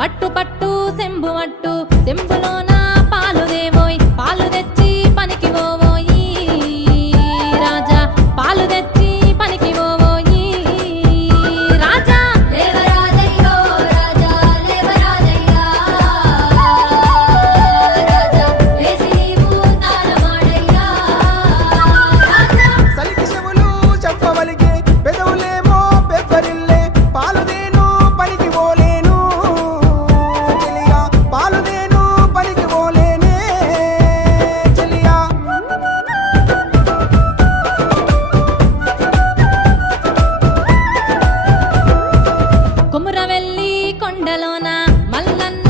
పట్టు పట్టు సెంబు అట్టు సెంబులోన పాలు దేవోయ్ పాలు తెచ్చి పనికి పోవోయి రాజా పాలు తెచ్చి పనికి పోవోయి రాజా లేవరాజయ్యో రాజా లేవరాజయ్యా రాజా లేసి నీవు తాళమాడయ్యా రాజా సలికి చెవులు చెప్పవలిగే పెదవులేమో పెబ్బరిల్లే పాలుదేను పనికి పోలేను చెలియా పాలుదేను పనికి పోలేనే చెలియా కుమురవెల్లి కొండలోన మల్లన్న